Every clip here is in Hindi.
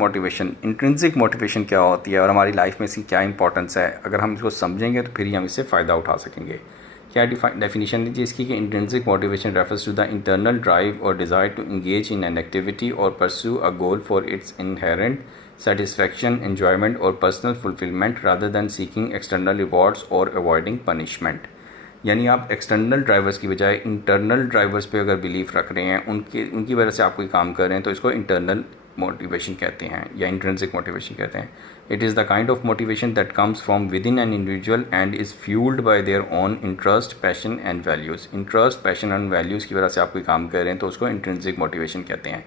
मोटिवेशन, इंट्रिंसिक मोटिवेशन क्या होती है और हमारी लाइफ में इसकी क्या इंपॉर्टेंस है, अगर हम इसको समझेंगे तो फिर ही हम इससे फ़ायदा उठा सकेंगे। क्या डेफिनेशन लीजिए इसकी कि intrinsic motivation refers to the internal drive और desire to engage in an activity और pursue a goal for its inherent satisfaction, enjoyment और personal fulfilment rather than seeking external rewards और अवॉइडिंग पनिशमेंट। यानी आप एक्सटर्नल ड्राइवर्स की बजाय इंटरनल ड्राइवर्स पे अगर बिलीफ रख रहे हैं, उनकी वजह से आप कोई काम कर रहे हैं, तो इसको इंटरनल मोटिवेशन कहते हैं या इंट्रिंसिक मोटिवेशन कहते हैं। It is the kind of motivation that comes from with in an individual and is fuelled bye their own interest, passion and values. Interest, passion and values की वजह से आप कोई काम कर रहे हैं तो उसको इंट्रिंसिक मोटिवेशन कहते हैं।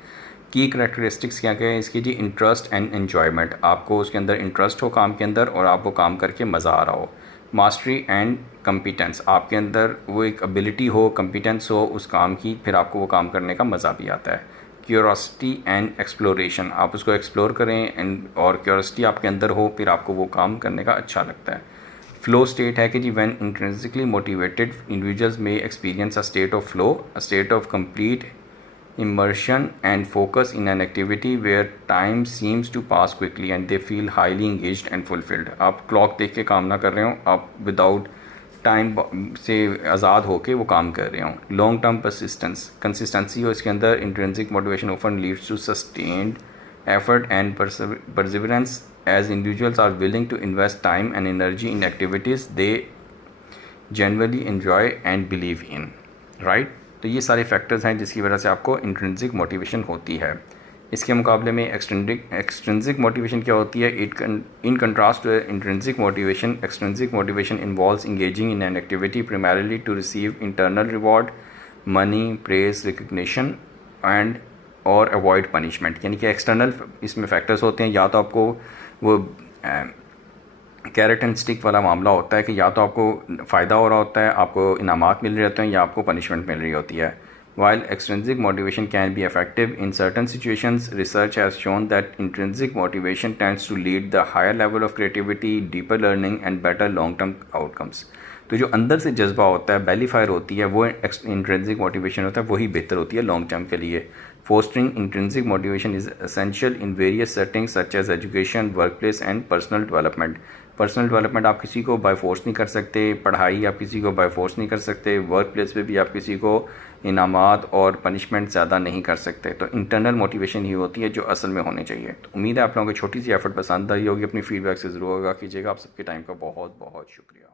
की करैक्टरिस्टिक्स क्या क्या है इसकी जी? इंटरेस्ट एंड एन्जॉयमेंट, आपको उसके अंदर इंटरेस्ट हो काम के अंदर और आपको काम करके मज़ा आ रहा हो। मास्टरी एंड कम्पिटेंस, आपके अंदर वो एक एबिलिटी हो, कम्पिटेंस हो उस काम की, फिर आपको वो काम करने का मज़ा भी आता है। क्यूरोसिटी एंड एक्सप्लोरेशन, आप उसको एक्सप्लोर करें एंड और क्यूरोसिटी आपके अंदर हो, फिर आपको वो काम करने का अच्छा लगता है। फ्लो स्टेट है कि जी व्हेन इंट्रिंसिकली मोटिवेटेड इंडिविजुअल्स में experience a state of flow, a state of complete immersion and focus in an activity where time seems to pass quickly and they feel highly engaged and fulfilled। आप क्लॉक देख के काम ना कर रहे हो, आप विदाउट टाइम से आज़ाद होके वो काम कर रहे हो। लॉन्ग टर्म कंसिस्टेंसी हो इसके अंदर। Intrinsic motivation often leads to sustained effort and perseverance as individuals are willing to invest time and energy in activities they genuinely enjoy and believe in, right. तो ये सारे फैक्टर्स हैं जिसकी वजह से आपको इंट्रिंसिक मोटिवेशन होती है। इसके मुकाबले में एक्सट्रिंसिक मोटिवेशन क्या होती है? In contrast to intrinsic motivation, extrinsic motivation involves engaging in an activity primarily to receive internal reward, money, praise, recognition and और अवॉइड पनिशमेंट। यानी कि एक्सटर्नल इसमें फैक्टर्स होते हैं, या तो आपको वो कैरेट एंड स्टिक वाला मामला होता है कि या तो आपको फ़ायदा हो रहा होता है, आपको इनामात मिल रहे होते हैं, या आपको पनिशमेंट मिल रही होती है। While extrinsic motivation can be effective in certain situations, research has shown that intrinsic motivation tends to lead the higher level of creativity, deeper learning and better long term outcomes. तो जो अंदर से जज्बा होता है, बेली फायर होती है, वो इंट्रिंसिक मोटिवेशन होता है, वही बेहतर होती है लॉन्ग टर्म के लिए। Fostering intrinsic motivation is essential in various settings such as education, workplace and personal development। Personal development आप किसी को बाय फोर्स नहीं कर सकते, पढ़ाई आप किसी को बाय फोर्स नहीं कर सकते, वर्क प्लेस पे भी आप किसी को इनामात और पनिशमेंट ज़्यादा नहीं कर सकते। तो इंटरनल मोटिवेशन ही होती है जो असल में होनी चाहिए। तो उम्मीद है आप लोगों को छोटी सी एफर्ट पसंद आई होगी। अपनी फीडबैक से ज़रूर आगाह कीजिएगा। आप सबके टाइम का बहुत बहुत शुक्रिया।